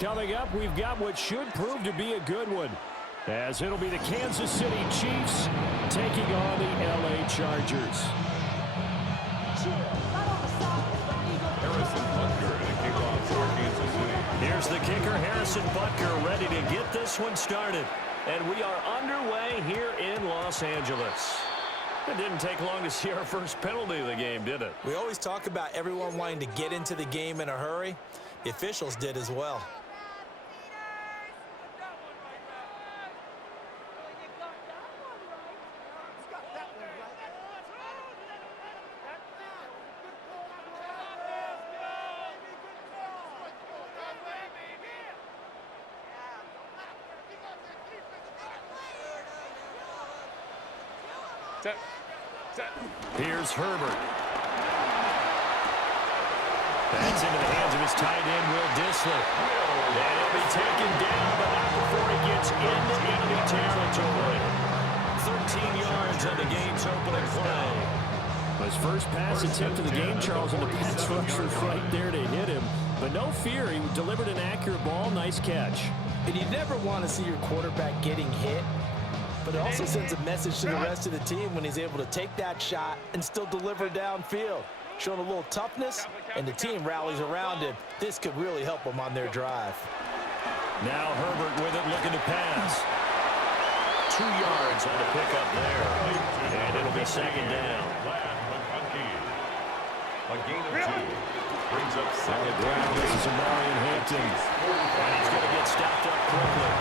coming up, we've got what should prove to be a good one, as it'll be the Kansas City Chiefs taking on the LA Chargers. Harrison Butker to kick off for Kansas City. Here's the kicker, Harrison Butker, ready to get this one started. And we are underway here in Los Angeles. It didn't take long to see our first penalty of the game, did it? We always talk about everyone wanting to get into the game in a hurry. The officials did as well. Here's Herbert. That's into the hands of his tight end, Will Dissler. And he'll be taken down, but not before he gets into enemy territory. 13 yards on the game's opening play. His first pass attempt of the game, Charles, and the pass rusher right there to hit him. But no fear, he delivered an accurate ball. Nice catch. And you never want to see your quarterback getting hit. But it also sends a message to the rest of the team when he's able to take that shot and still deliver downfield. Showing a little toughness, and the team rallies around him. This could really help them on their drive. Now Herbert with it, looking to pass. 2 yards on the pickup there. And it'll be second down. A gain of 2. Brings up second down. This is Amari Hampton. And he's going to get stopped up quickly.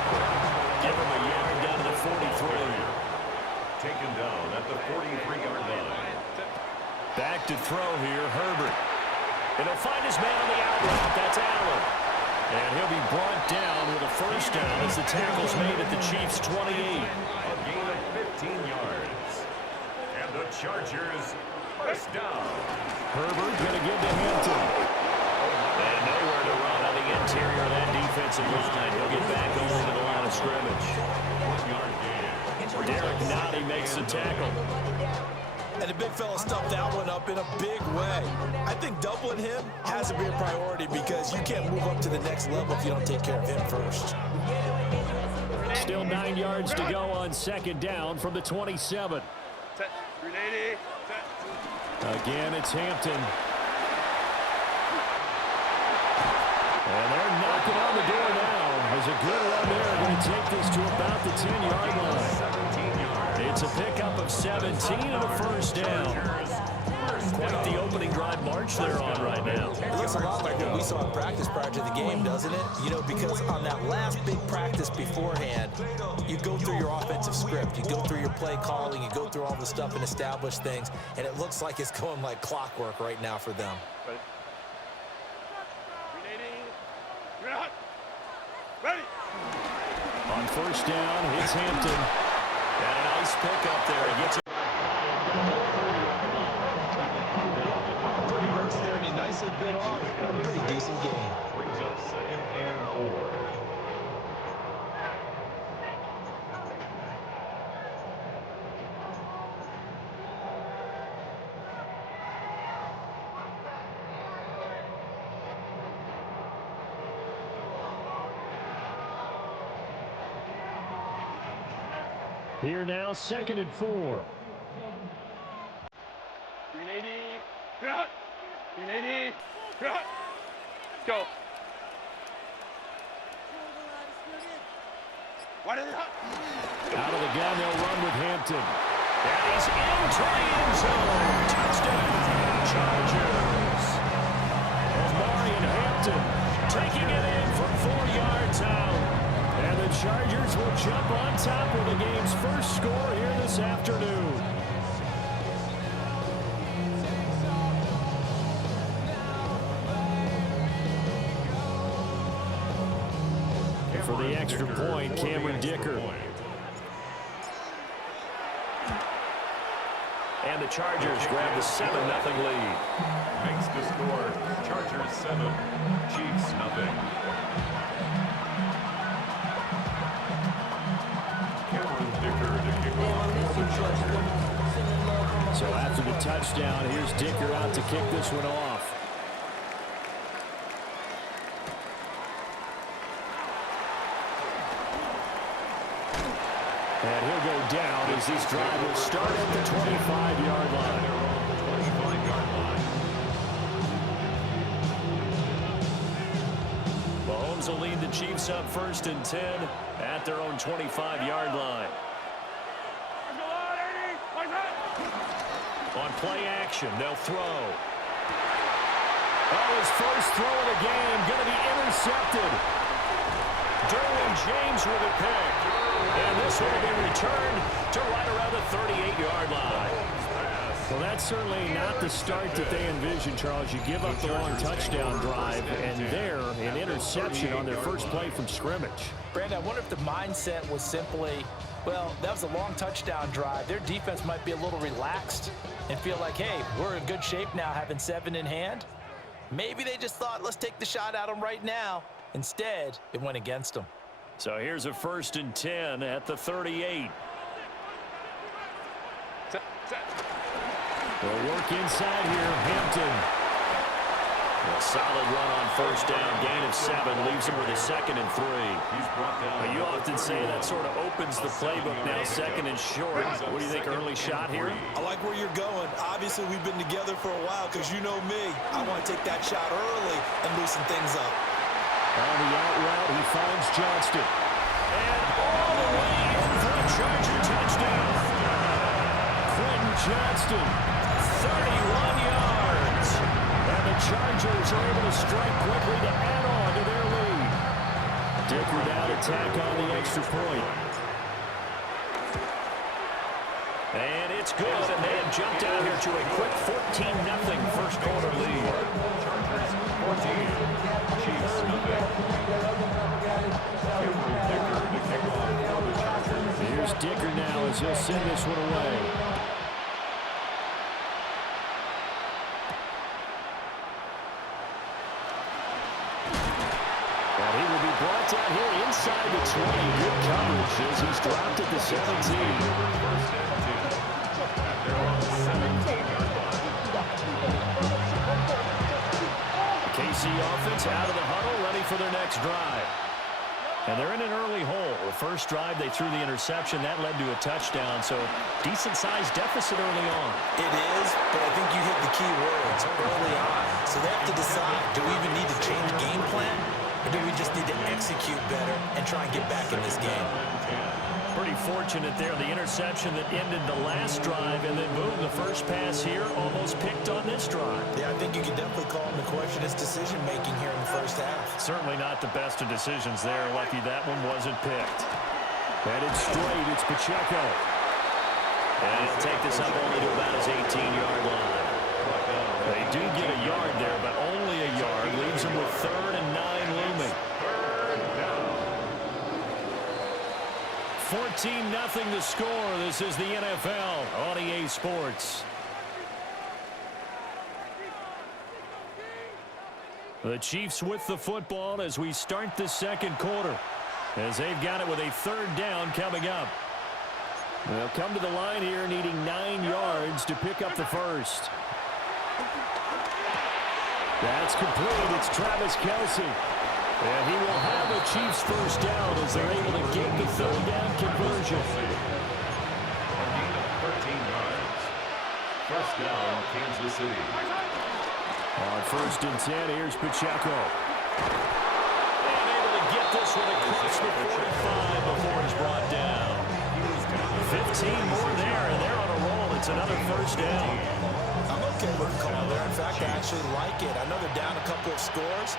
Give him a yard down to the 43. Taken down at the 43-yard line. Back to throw here, Herbert. And he'll find his man on the out route. That's Allen. And he'll be brought down with a first down as the tackle's made at the Chiefs' 28. A gain of 15 yards. And the Chargers first down. Herbert going to give to Hampton. And nowhere to run on the interior of that defensive line. He'll get back only to the line of scrimmage. 1-yard gain. Derek Nottie makes the tackle. And the big fella stuffed that one up in a big way. I think doubling him has to be a priority because you can't move up to the next level if you don't take care of him first. Still 9 yards to go on second down from the 27. Again, it's Hampton. And they're knocking on the door now. There's a good run there. Going to take this to about the 10-yard line. 17 yards. It's a pickup of 17 and a first down. Quite the opening drive march they're on right now. It looks a lot like what we saw in practice prior to the game, doesn't it? You know, because on that last big practice beforehand, you go through your offensive script. You go through your play calling. You go through all the stuff and establish things. And it looks like it's going like clockwork right now for them. On first down, it's Hampton. And a nice pickup there. He gets it. Pretty nicely bit off. Pretty decent game. Brings up 2nd and 4. Here now, 2nd and 4. 380. 380. Go. Out of the gun, they'll run with Hampton. And he's into the end zone. Touchdown, Chargers. Amari Hampton taking it in from 4 yards out. And the Chargers will jump on top of the game's first score here this afternoon. For the extra point, Cameron Dicker. And the Chargers grab the 7-0 lead. Makes the score. Chargers 7, Chiefs nothing. Cameron Dicker to kick off for the Chargers. So after the touchdown, here's Dicker out to kick this one off. And he'll go down as this drive will start at the 25-yard line. Mahomes will lead the Chiefs up 1st and 10 at their own 25-yard line. On play action, they'll throw. Oh, his first throw of the game going to be intercepted. Derwin James with a pick. And this will be returned to right around the 38-yard line. Well, that's certainly not the start that they envisioned, Charles. You give up the long touchdown drive, and there, an interception on their first play from scrimmage. Brandon, I wonder if the mindset was simply, well, that was a long touchdown drive. Their defense might be a little relaxed and feel like, hey, we're in good shape now having 7 in hand. Maybe they just thought, let's take the shot at them right now. Instead, it went against them. So here's a 1st and 10 at the 38. They'll work inside here, Hampton. A solid run on 1st down, gain of 7, leaves him with a 2nd and 3. Now, you often say that sort of opens the playbook now, 2nd and short. What do you think, early shot here? I like where you're going. Obviously, we've been together for a while because you know me. I want to take that shot early and loosen things up. On the out route, he finds Johnston. And all the way in for a Charger touchdown. Quentin Johnston, 31 yards. And the Chargers are able to strike quickly to add on to their lead. Dicker down to tack on the extra point. And it's good, and they have jumped out here to a quick 14-0 first quarter lead. Chargers 14, Chiefs nothing. Here's Dicker now as he'll send this one away. And he will be brought down here inside the 20. Good coverage as he's dropped at the 17. KC offense out of the huddle, ready for their next drive. And they're in an early hole. The first drive, they threw the interception. That led to a touchdown, so decent-sized deficit early on. It is, but I think you hit the key words early on. So they have to decide, do we even need to change game plan, or do we just need to execute better and try and get back in this game? Pretty fortunate there, the interception that ended the last drive, and then boom, the first pass here almost picked on this drive. Yeah, I think you could definitely call into question his decision-making here in the first half. Certainly not the best of decisions there. Lucky that one wasn't picked. Headed straight, it's Pacheco. And he'll take this up only to about his 18-yard line. They do get a yard there, but only a yard. Leaves him with 3rd and 9 looming. 14-0 the score. This is the NFL on EA Sports. The Chiefs with the football as we start the second quarter, as they've got it with a 3rd down coming up. They'll come to the line here needing 9 yards to pick up the first. That's complete. It's Travis Kelce. And he will have the Chiefs first down as they're able to get the 3rd down conversion. A gain of 13 yards. First down, Kansas City. On 1st and 10, here's Pacheco. And able to get this one across the 45 before he's brought down. 15 more there, and they're on a roll. It's another first down. I'm okay with the call there. In fact, I actually like it. I know they're down a couple of scores,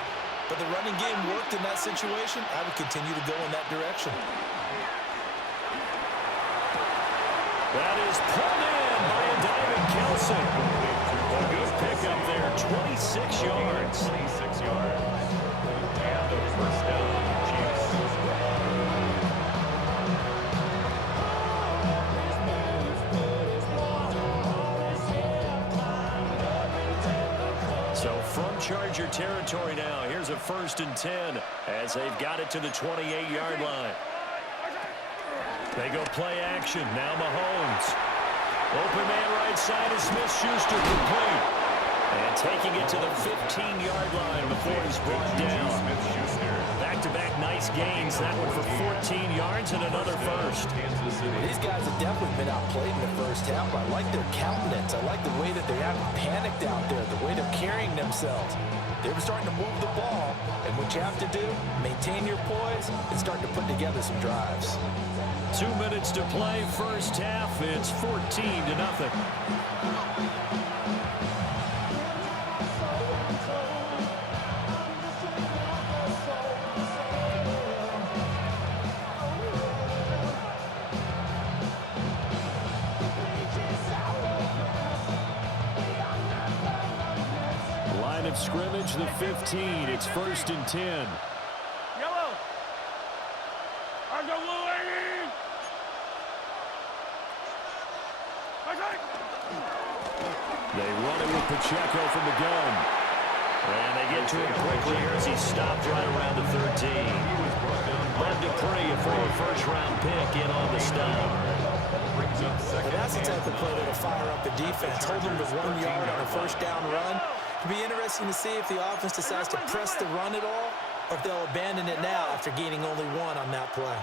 but the running game worked in that situation. I would continue to go in that direction. That is pulled in by a diving Kelce. A good pickup there, 26 yards. 26 yards. And a first down, Chiefs. So from Charger territory now, here's a 1st and 10 as they've got it to the 28-yard line. They go play action. Now Mahomes. Open man right side is Smith-Schuster complete. And taking it to the 15-yard line before he's brought down. Back-to-back nice gains. That one for 14 yards and another first. These guys have definitely been outplayed in the first half. I like their countenance. I like the way that they haven't panicked out there, the way they're carrying themselves. They were starting to move the ball, and what you have to do, maintain your poise and start to put together some drives. 2 minutes to play, first half. It's 14-0. Line of scrimmage, the 15. It's 1st and 10. Yellow. I go blue, lady. Okay. They run it with Pacheco from the gun. And they get to him quickly here as he stopped right around the 13. Bud Dupree, a former first-round pick, in on the stop. And that's the type of play that'll fire up the defense. Hold them to 1 yard on a first down run. It'll be interesting to see if the offense decides to press the run at all, or if they'll abandon it now after gaining only 1 on that play.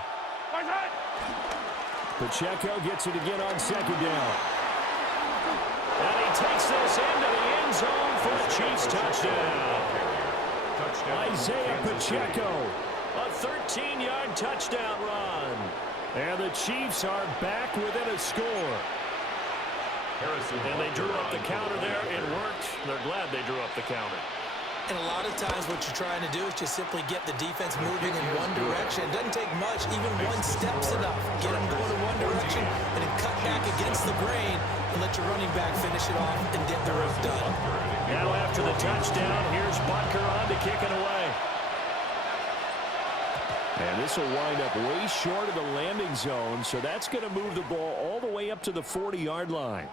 Pacheco gets it again on 2nd down. And he takes this into the end zone for the Chiefs touchdown. Isaiah Pacheco, a 13-yard touchdown run. And the Chiefs are back within a score. And they drew up the counter there. It worked. They're glad they drew up the counter. And a lot of times what you're trying to do is just simply get the defense moving in one direction. It doesn't take much. Even 1 step's enough. Get them going in one direction and then cut back against the grain and let your running back finish it off and get the work done. Now after the touchdown, here's Butker on to kick it away. And this will wind up way short of the landing zone, so that's going to move the ball all the way up to the 40-yard line.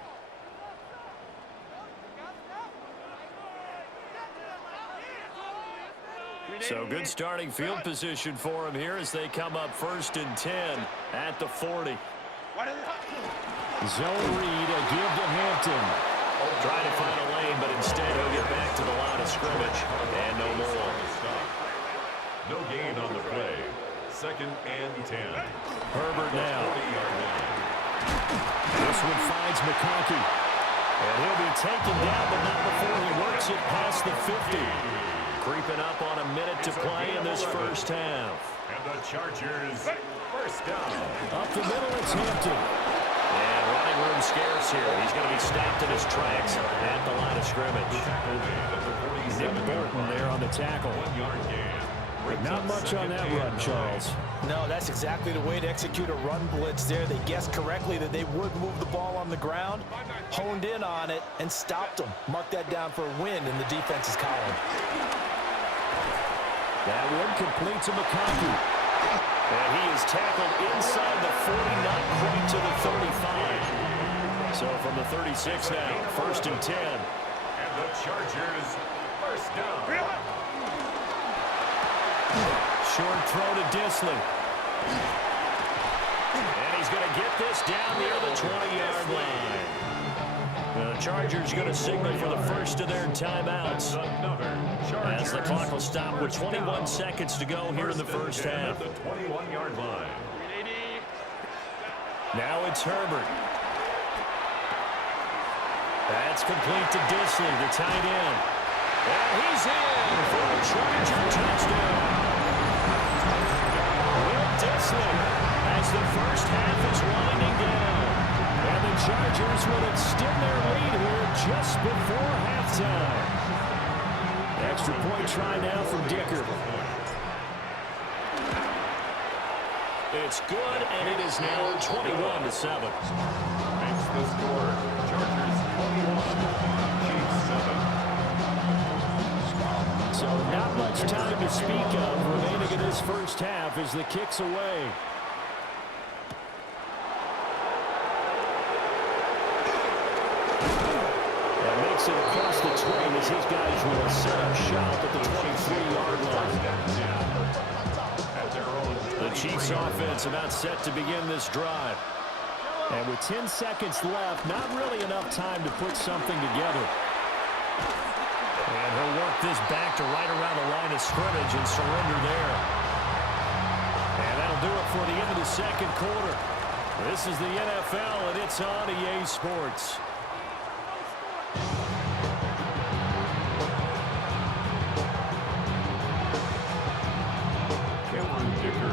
So good starting field position for him here as they come up 1st and 10 at the 40. Zone read, a give to Hampton. Trying to find a lane, but instead he'll get back to the line of scrimmage. And no more. No gain on the play. 2nd and 10. Herbert now. This one finds McConkey. And he'll be taken down, but not before he works it past the 50. Creeping up on a minute to play in this first half. And the Chargers, first down. Up the middle, it's Hampton. And running room scarce here. He's going to be stopped in his tracks at the line of scrimmage. Nick Bolton there on the tackle. 1 yard gain. Not much on that run, Charles. No, that's exactly the way to execute a run blitz there. They guessed correctly that they would move the ball on the ground, honed in on it, and stopped them. Mark that down for a win in the defense's column. That one complete to McConkey. And he is tackled inside the 40, not quite to the 35. So from the 36 now, 1st and 10. And the Chargers, first down. Short throw to Disley. And he's going to get this down near the 20-yard line. The Chargers going to signal for the first of their timeouts. As the clock will stop with 21 seconds to go here in the first half. The 21-yard line. Now it's Herbert. That's complete to Disley, the tight end. And he's in for a Charger touchdown. Disley as the first half is winding down. And the Chargers will extend their lead here just before halftime. Extra point try now from Dicker. It's good, and it is now 21-7. Makes the score. Chargers 21, Chiefs 7. So not much time to speak of remaining in this first half as the kick's away. That makes it across the 20 as his guys will set up shop at the 23-yard line. The Chiefs offense about set to begin this drive. And with 10 seconds left, not really enough time to put something together. And he'll work this back to right around the line of scrimmage and surrender there. do it for the end of the second quarter. This is the NFL, and it's on EA Sports.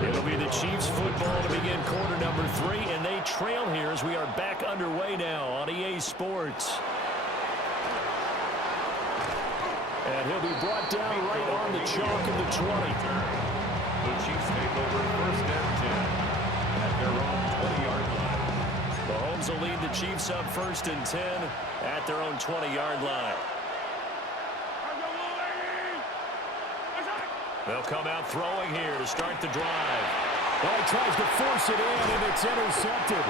It'll be the Chiefs football to begin quarter number 3, and they trail here as we are back underway now on EA Sports. And he'll be brought down right on the chalk of the 20. The Chiefs take over first and 10 at their own 20-yard line. Mahomes will lead the Chiefs up first and 10 at their own 20-yard line. They'll come out throwing here to start the drive. Well, he tries to force it in, and it's intercepted.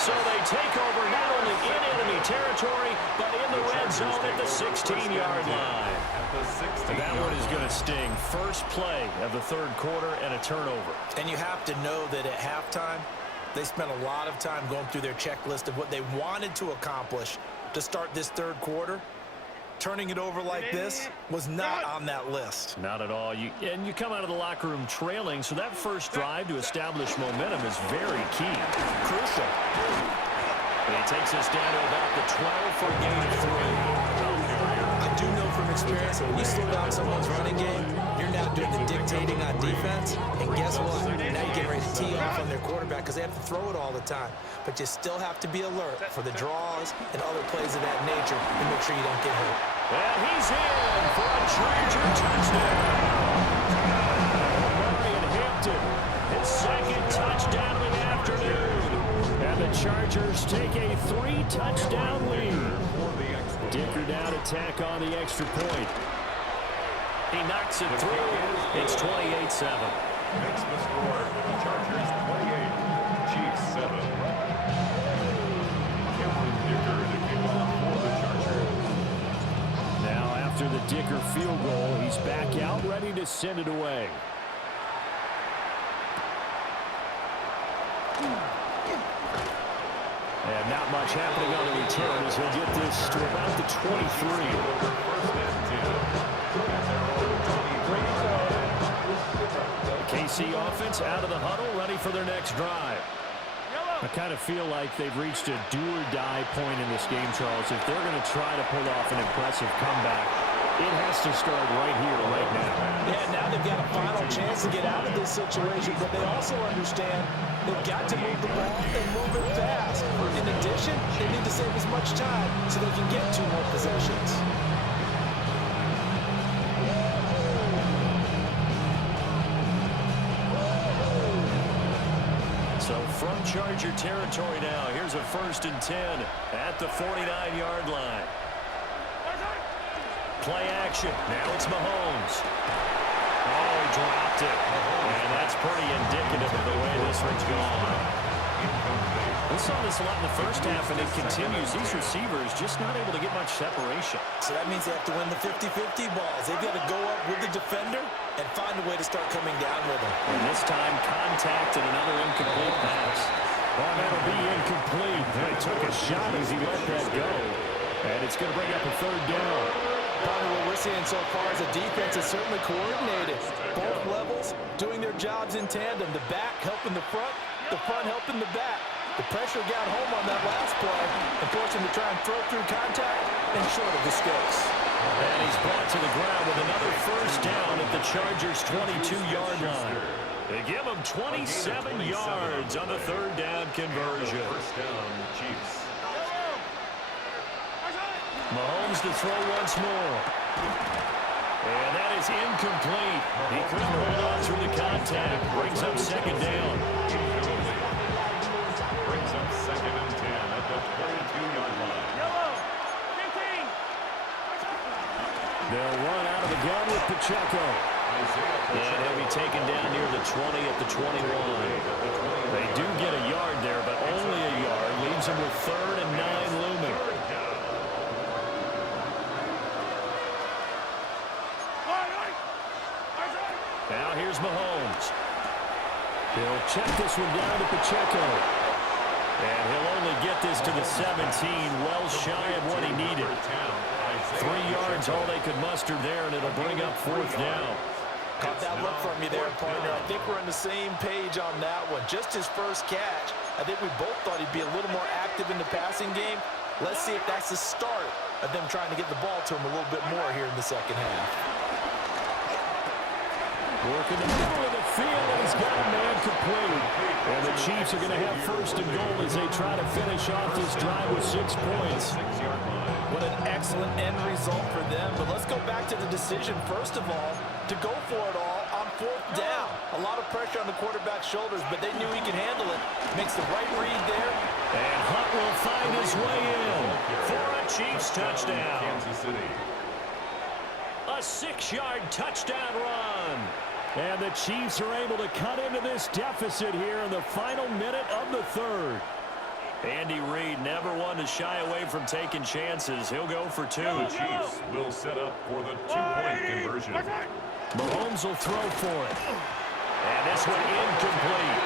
So they take over not only in enemy territory, but in the red zone at the 16-yard line. And that one is going to sting. First play of the third quarter and a turnover. And you have to know that at halftime, they spent a lot of time going through their checklist of what they wanted to accomplish to start this third quarter. Turning it over like this was not on that list. Not at all. You come out of the locker room trailing, so that first drive to establish momentum is very key. Crucial. And he takes us down to about the 12 for a gain of 3. I do know from experience that when you slow down someone's running game, you're now doing the dictating on defense. And guess what? Now you're getting ready to tee off on their quarterback because they have to throw it all the time. But you still have to be alert for the draws and other plays of that nature and make sure you don't get hurt. And he's in for a Charger touchdown. Brian Hampton, his second touchdown of the afternoon. And the Chargers take a 3-touchdown lead. Dicker down to tack on the extra point. He knocks it through. It's 28-7. Makes the score. Chargers 28, Chiefs 7. Dicker to kick off for the Chargers. Now after the Dicker field goal, he's back out ready to send it away. And not much happening on the return as he'll get this to about the 23. KC offense out of the huddle, ready for their next drive. I kind of feel like they've reached a do-or-die point in this game, Charles. If they're going to try to pull off an impressive comeback, it has to start right here, right now. Yeah, now they've got a final chance to get out of this situation, but they also understand they've got to move the ball and move it fast. In addition, they need to save as much time so they can get 2 more possessions. So from Charger territory now, here's a 1st and 10 at the 49-yard line. Play action. Now it's Mahomes. Oh, he dropped it. And that's pretty indicative of the way this one's gone. We saw this a lot in the first half, and it continues. These receivers just not able to get much separation. So that means they have to win the 50-50 balls. They've got to go up with the defender and find a way to start coming down with him. And this time, contact and another incomplete pass. Oh, that'll be incomplete. They took a shot as he let that go. And it's going to bring up a 3rd down. Probably what we're seeing so far is the defense is certainly coordinated. Both levels doing their jobs in tandem. The back helping the front helping the back. The pressure got home on that last play and forced him to try and throw through contact and short of the sticks. And he's brought to the ground with another 1st down at the Chargers' 22-yard line. They give him 27 yards on the 3rd down conversion. First down, Chiefs. Mahomes to throw once more. And that is incomplete. He couldn't hold on through the contact. Brings up 2nd down. Brings up 2nd and 10 at the 22-yard line. They'll run out of the gun with Pacheco. And he'll be taken down near the 20 at the 21. They do get a yard there, but only a yard. Leaves them with 3rd and 9 looming. Now here's Mahomes. He'll check this one down to Pacheco. And he'll only get this to the 17, well shy of what he needed. 3 yards, all they could muster there, and it'll bring up 4th down. Caught that look from you there, partner. I think we're on the same page on that one. Just his first catch, I think we both thought he'd be a little more active in the passing game. Let's see if that's the start of them trying to get the ball to him a little bit more here in the second half. Working the middle of the field, and he's got a man complete. And the Chiefs are going to have first and goal as they try to finish off this drive with 6 points. What an excellent end result for them. But let's go back to the decision, first of all, to go for it all on 4th down. A lot of pressure on the quarterback's shoulders, but they knew he could handle it. Makes the right read there. And Hunt will find his way in for a Chiefs touchdown. Kansas City. A 6-yard touchdown run. And the Chiefs are able to cut into this deficit here in the final minute of the 3rd. Andy Reid never one to shy away from taking chances. He'll go for 2. The Chiefs will set up for the 2-point conversion. Mahomes will throw for it. And this one incomplete.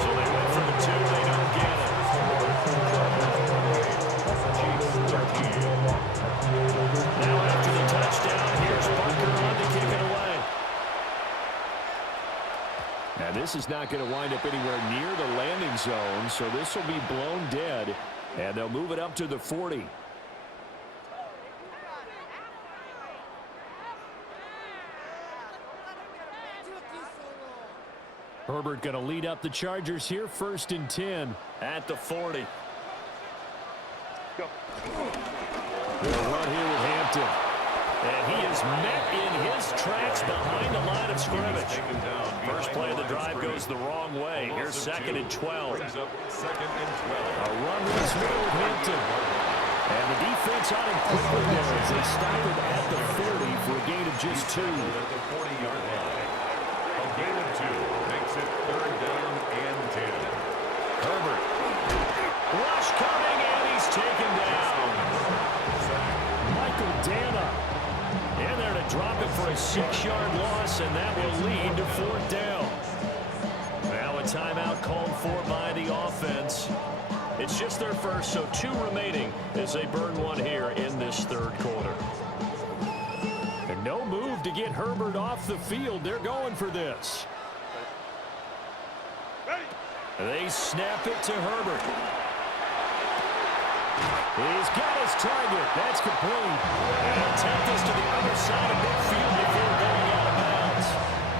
So they went for the 2. They don't get it. Chiefs 13. Now after the touchdown, here's Parker on to kick it away. Now this is not going to wind up anywhere near the landing zone, so this will be blown dead, and they'll move it up to the 40. Herbert going to lead up the Chargers here, 1st and 10 at the 40. They'll run here with Hampton. And he is met in his tracks behind the line of scrimmage. First play of the drive goes the wrong way. Here's 2nd and 12. A run runs middle with Hampton. And the defense on him quickly there as they stop him at the 40 for a gain of just 2. At the 40-yard line. A gain of 2 makes it 3rd down and 10. Herbert. Rush coming, and he's taken down. Michael Dana in there to drop it for a 6-yard loss, and that will lead to 4th down. Now a timeout called for by the offense. It's just their first, so 2 remaining as they burn one here in this 3rd quarter. And no move to get Herbert off the field. They're going for this. They snap it to Herbert. He's got his target. That's complete. And he'll take this to the other side of midfield before going out of bounds.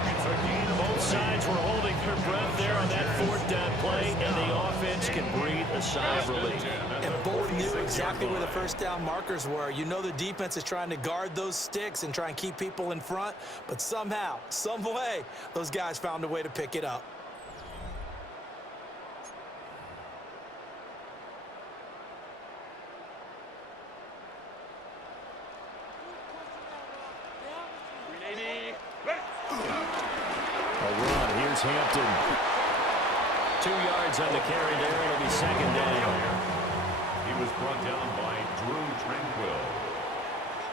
It's a gain. Both sides were holding their breath there on that 4th down play, and the offense can breathe a sigh of relief. And both knew exactly where the 1st down markers were. You know the defense is trying to guard those sticks and try and keep people in front, but somehow, some way, those guys found a way to pick it up. Hampton. 2 yards on the carry there. It'll be 2nd down. He was brought down by Drew Tranquill.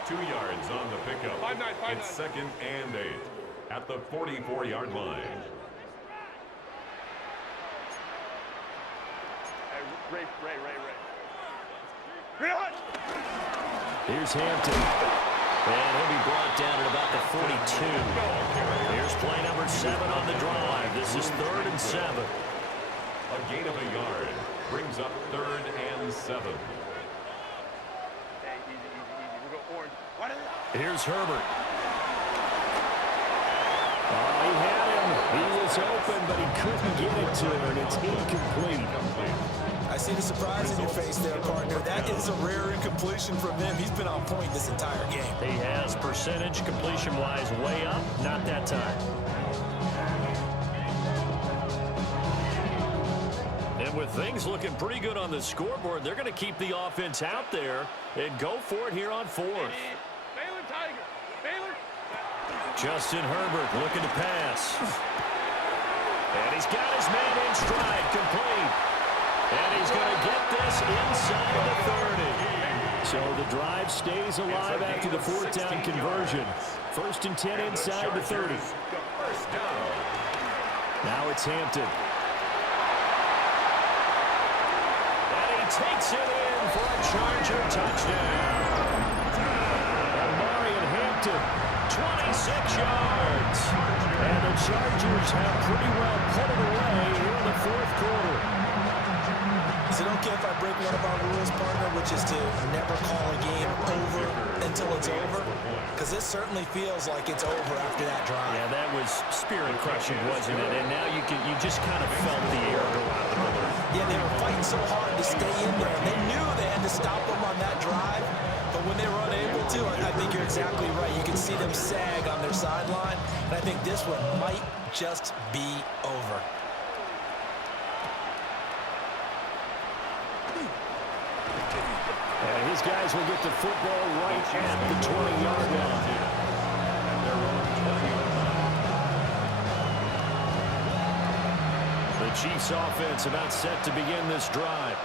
2 yards on the pickup. It's 2nd and 8 at the 44-yard line. Ray. Here's Hampton. And he'll be brought down at about the 42. Here's play number 7 on the drive. This is 3rd and 7. A gain of a yard brings up 3rd and 7. Hey, easy. We'll go orange. Here's Herbert. Oh, he had him. He was open, but he couldn't get it to him. It's incomplete. I see the surprise in your face there, partner. That is a rare incompletion from him. He's been on point this entire game. He has percentage completion-wise way up. Not that time. And with things looking pretty good on the scoreboard, they're going to keep the offense out there and go for it here on 4th. Baylor Tiger. Baylor. Justin Herbert looking to pass. And he's got his man in stride, complete. And he's going to get this inside the 30. So the drive stays alive after the 4th down conversion. 1st and 10 inside the 30. Now it's Hampton. And he takes it in for a Charger touchdown. And Marion Hampton 26 yards. And the Chargers have pretty well put it away here in the fourth quarter. Is it okay if I break one of our rules, partner, which is to never call a game over until it's over? Because this certainly feels like it's over after that drive. Yeah, that was spirit-crushing, wasn't it? And now you just kind of felt the air go out of the balloon. Yeah, they were fighting so hard to stay in there. They knew they had to stop them on that drive, but when they were unable to, I think you're exactly right. You can see them sag on their sideline, and I think this one might just be over. And his guys will get the football right at the 20-yard line. The Chiefs offense about set to begin this drive.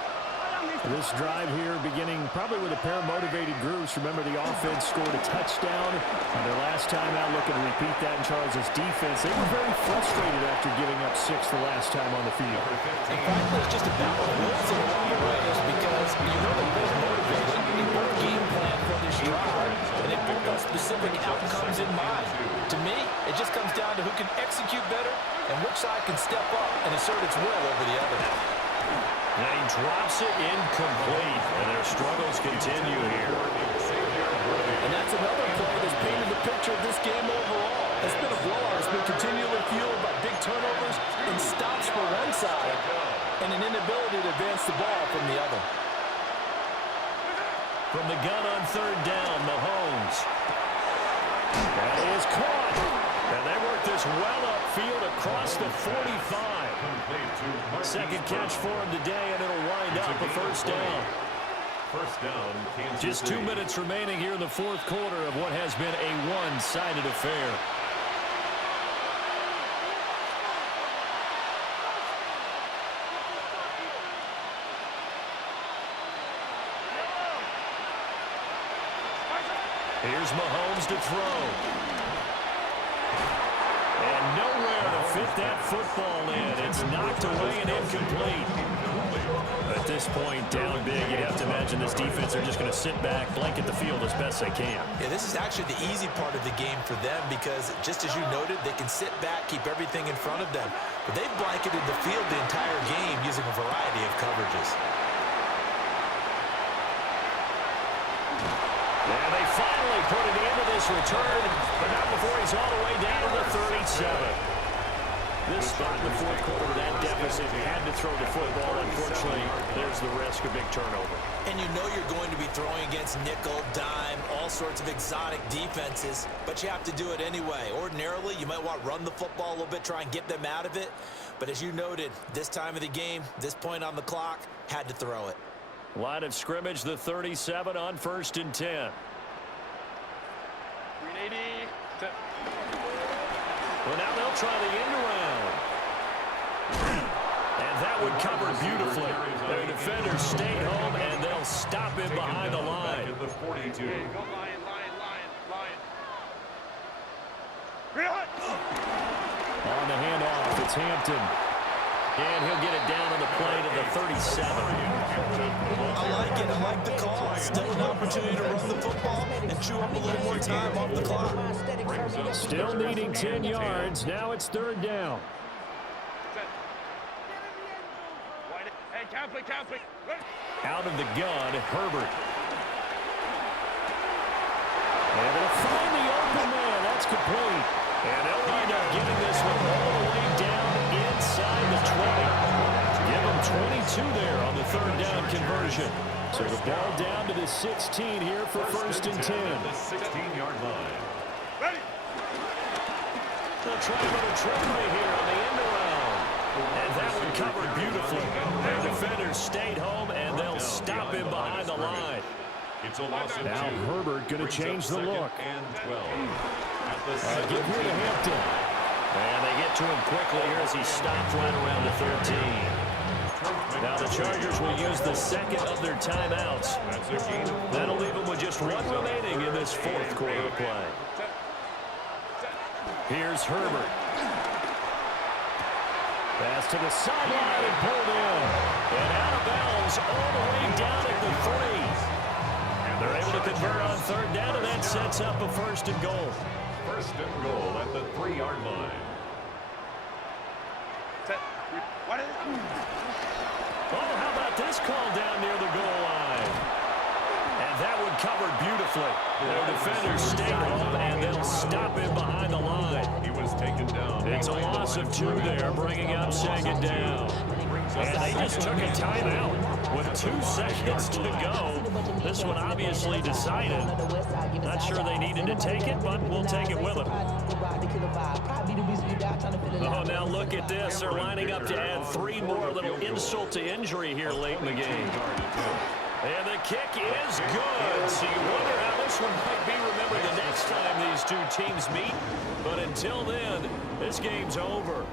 This drive here beginning probably with a pair of motivated groups. Remember, the offense scored a touchdown on their last time out. Looking to repeat that in Charles' defense. They were very frustrated after giving up 6 the last time on the field. And frankly, it's just about the rules in a lot of ways because you know they're both motivated. They both game plan for this drive, and they both have specific outcomes in mind. To me, it just comes down to who can execute better and which side can step up and assert its will over the other. Now he drops it incomplete, and their struggles continue here. And that's another play that's painted the picture of this game overall. It's been a blowout. It's been continually fueled by big turnovers and stops for one side and an inability to advance the ball from the other. From the gun on third down, Mahomes. That is caught. And they work this well upfield across the 45. Second catch for him today, and it'll wind up a first down. First down, Kansas Just 2 minutes remaining here in the fourth quarter of what has been a one-sided affair. Here's Mahomes to throw. And nowhere to fit that football in. It's knocked away and incomplete. At this point, down big, you'd have to imagine this defense are just going to sit back, blanket the field as best they can. Yeah, this is actually the easy part of the game for them because, just as you noted, they can sit back, keep everything in front of them. But they've blanketed the field the entire game using a variety of coverages. And they finally put it into this return, but not before he's all the way down to the 37. This spot in the fourth quarter with that deficit, had to throw the football. Unfortunately, there's the risk of big turnover. And you know you're going to be throwing against nickel, dime, all sorts of exotic defenses, but you have to do it anyway. Ordinarily, you might want to run the football a little bit, try and get them out of it. But as you noted, this time of the game, this point on the clock, had to throw it. Line of scrimmage, the 37 on 1st and 10. 380. Well, now they'll try the end around. And that would cover beautifully. Their defenders stayed home, and they'll stop him behind the line. At the 42. Hey, go Lion, Lion, Lion, Lion. On the handoff, it's Hampton. And he'll get it down on the play to the 37. I like it. I like the call. Still an opportunity to run the football and chew up a little more time off the clock. Still needing 10 yards. Now it's third down. Hey, Catholic. Out of the gun, Herbert. Able to find the open man. That's complete. And they'll wind up getting this one all the way down inside the 20. Give them 22 there on the third down conversion. So the ball down to the 16 here for 1st and 10. The 16-yard line. Ready. They'll try a little trickery here on the end around. And that one covered beautifully. Their defenders stayed home, and they'll stop him behind the line. It's a loss of 2. Now Herbert going to change the look. And 12. At the Get here to Hampton. And they get to him quickly here as he stopped right around the 13. Now the Chargers will use the second of their timeouts. That'll leave them with just one remaining in this fourth quarter of play. Here's Herbert. Pass to the sideline and pulled in. And out of bounds all the way down at the 3. They're able to convert on third down, and that sets up a 1st and goal. first and goal at the 3-yard line. Set. What is it? Oh, how about this call down near the goal line? And that one covered beautifully. Their defenders stay home, and they'll stop him behind the line. He was taken down. It's a loss of 2 there, bringing up second down. And they just took a timeout with 2 seconds to go. This one obviously decided. Not sure they needed to take it, but we'll take it with them. Oh, now look at this. They're lining up to add 3 more. A little insult to injury here late in the game. And the kick is good. So you wonder how this one might be remembered the next time these 2 teams meet. But until then, this game's over.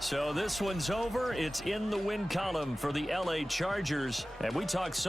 So this one's over. It's in the win column for the LA Chargers. And we talked so